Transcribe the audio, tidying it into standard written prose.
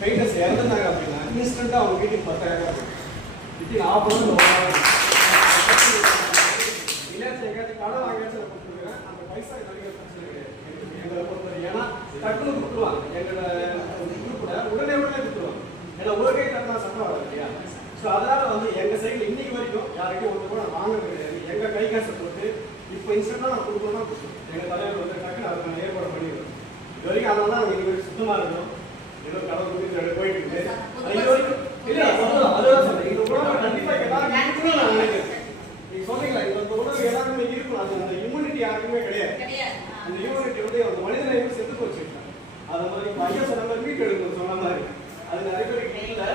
Painters இறந்துட்டாங்க அப்படின்னா இன்ஸ்டன்ட்டாக அவங்க வீட்டுக்கு 10,000 வித்தின் ½ இல்லையாச்சும் எங்கேயாச்சும் கடை வாங்கியாச்சும் அதை கொடுத்துருக்கேன். அந்த பைசா நிறைய பிரச்சனை கிடையாது எங்களை பொறுத்தவரை. ஏன்னா டக்குனு கொடுத்துருவாங்க. எங்களோட குரூப்பில் உடனே கொடுத்துருவாங்க. ஏன்னா ஒரு கை தட்டினா சட்டம் வராது இல்லையா? ஸோ அதனால வந்து எங்கள் சைடில் இன்னைக்கு வரைக்கும் யாருக்கும் ஒரு ரூபா வாங்குறது கிடையாது. எங்கள் கை காசை போட்டு இப்போ இன்ஸ்டன்ட்டாக நான் கொடுக்கணும்னா கொடுத்துருவோம். எங்கள் தலைவர் வந்து டக்குன்னு அதுக்கான ஏற்பாடு பண்ணிடுவோம். இது வரைக்கும் அதனால தான் நாங்கள் இன்னைக்கு சுத்தமாக இருக்கணும். ஏதோ கடை கொடுத்து போயிட்டு இருக்கு. இது வரைக்கும் இல்லை அதுதான் சொல்றேன். இந்த உணவு கண்டிப்பாக எல்லாரும் இருக்கணும்னு நான் நினைக்கிறேன். நீங்க சொன்னீங்களா இந்த உணவு எல்லாருமே இருக்கணும். அது அந்த இம்யூனிட்டி யாருக்குமே கிடையாது. அந்த இம்யூனிட்டி வந்து அந்த மனிதனை செத்து போச்சு. அது மாதிரி ஐயா சொன்ன மாதிரி மீட் எடுக்கணும் சொன்ன மாதிரி அது நிறைய பேருக்கு இல்லை.